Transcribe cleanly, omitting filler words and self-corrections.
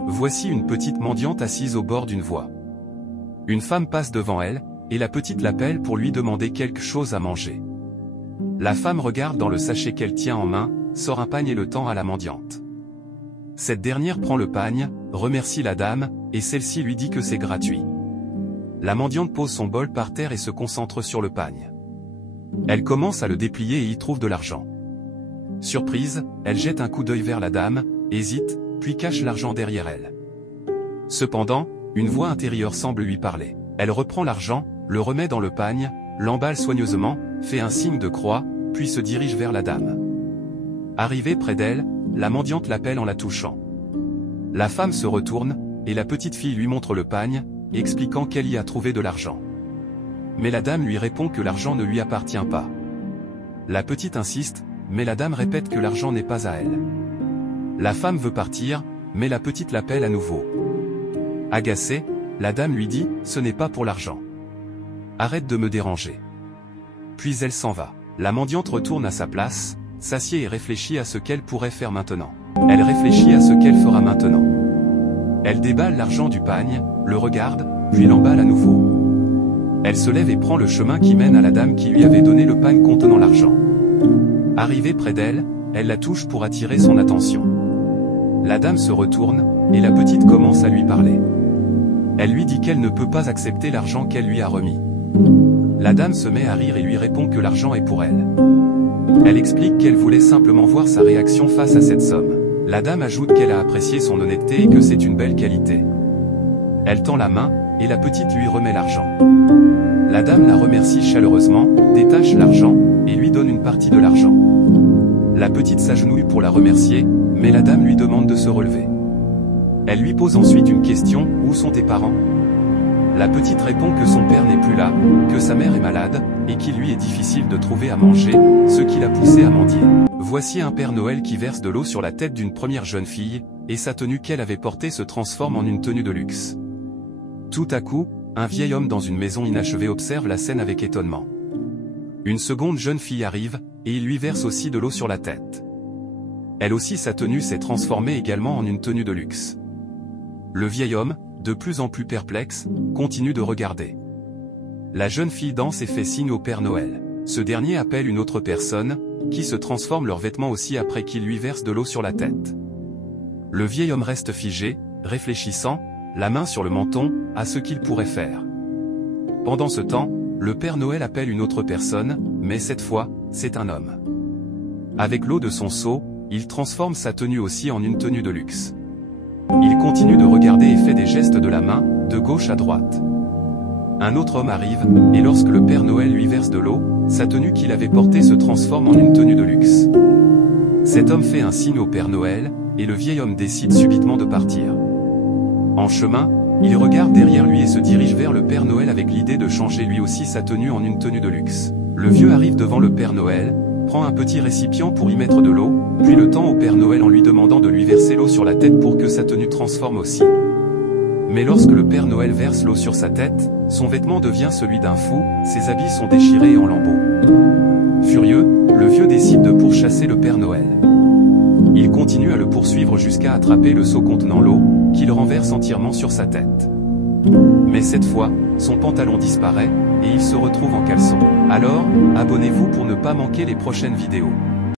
Voici une petite mendiante assise au bord d'une voie. Une femme passe devant elle, et la petite l'appelle pour lui demander quelque chose à manger. La femme regarde dans le sachet qu'elle tient en main, sort un pagne et le tend à la mendiante. Cette dernière prend le pagne, remercie la dame, et celle-ci lui dit que c'est gratuit. La mendiante pose son bol par terre et se concentre sur le pagne. Elle commence à le déplier et y trouve de l'argent. Surprise, elle jette un coup d'œil vers la dame, hésite, puis cache l'argent derrière elle. Cependant, une voix intérieure semble lui parler. Elle reprend l'argent, le remet dans le pagne, l'emballe soigneusement, fait un signe de croix, puis se dirige vers la dame. Arrivée près d'elle, la mendiante l'appelle en la touchant. La femme se retourne, et la petite fille lui montre le pagne, expliquant qu'elle y a trouvé de l'argent. Mais la dame lui répond que l'argent ne lui appartient pas. La petite insiste, mais la dame répète que l'argent n'est pas à elle. La femme veut partir, mais la petite l'appelle à nouveau. Agacée, la dame lui dit « Ce n'est pas pour l'argent. Arrête de me déranger. » Puis elle s'en va. La mendiante retourne à sa place, s'assied et réfléchit à ce qu'elle pourrait faire maintenant. Elle réfléchit à ce qu'elle fera maintenant. Elle déballe l'argent du pagne, le regarde, puis l'emballe à nouveau. Elle se lève et prend le chemin qui mène à la dame qui lui avait donné le pagne contenant l'argent. Arrivée près d'elle, elle la touche pour attirer son attention. La dame se retourne, et la petite commence à lui parler. Elle lui dit qu'elle ne peut pas accepter l'argent qu'elle lui a remis. La dame se met à rire et lui répond que l'argent est pour elle. Elle explique qu'elle voulait simplement voir sa réaction face à cette somme. La dame ajoute qu'elle a apprécié son honnêteté et que c'est une belle qualité. Elle tend la main, et la petite lui remet l'argent. La dame la remercie chaleureusement, détache l'argent, et lui donne une partie de l'argent. La petite s'agenouille pour la remercier, mais la dame lui demande de se relever. Elle lui pose ensuite une question, « Où sont tes parents ?» La petite répond que son père n'est plus là, que sa mère est malade, et qu'il lui est difficile de trouver à manger, ce qui l'a poussé à mendier. Voici un Père Noël qui verse de l'eau sur la tête d'une première jeune fille, et sa tenue qu'elle avait portée se transforme en une tenue de luxe. Tout à coup, un vieil homme dans une maison inachevée observe la scène avec étonnement. Une seconde jeune fille arrive, et il lui verse aussi de l'eau sur la tête. Elle aussi sa tenue s'est transformée également en une tenue de luxe. Le vieil homme, de plus en plus perplexe, continue de regarder. La jeune fille danse et fait signe au Père Noël. Ce dernier appelle une autre personne, qui se transforme leurs vêtements aussi après qu'il lui verse de l'eau sur la tête. Le vieil homme reste figé, réfléchissant, la main sur le menton, à ce qu'il pourrait faire. Pendant ce temps, le Père Noël appelle une autre personne, mais cette fois, c'est un homme. Avec l'eau de son seau, il transforme sa tenue aussi en une tenue de luxe. Il continue de regarder et fait des gestes de la main, de gauche à droite. Un autre homme arrive, et lorsque le Père Noël lui verse de l'eau, sa tenue qu'il avait portée se transforme en une tenue de luxe. Cet homme fait un signe au Père Noël, et le vieil homme décide subitement de partir. En chemin, il regarde derrière lui et se dirige vers le Père Noël avec l'idée de changer lui aussi sa tenue en une tenue de luxe. Le vieux arrive devant le Père Noël, prend un petit récipient pour y mettre de l'eau, puis le tend au Père Noël en lui demandant de lui verser l'eau sur la tête pour que sa tenue transforme aussi. Mais lorsque le Père Noël verse l'eau sur sa tête, son vêtement devient celui d'un fou, ses habits sont déchirés et en lambeaux. Furieux, le vieux décide de pourchasser le Père Noël. Il continue à le poursuivre jusqu'à attraper le seau contenant l'eau, qu'il renverse entièrement sur sa tête. Mais cette fois, son pantalon disparaît, et il se retrouve en caleçon. Alors, abonnez-vous pour ne pas manquer les prochaines vidéos.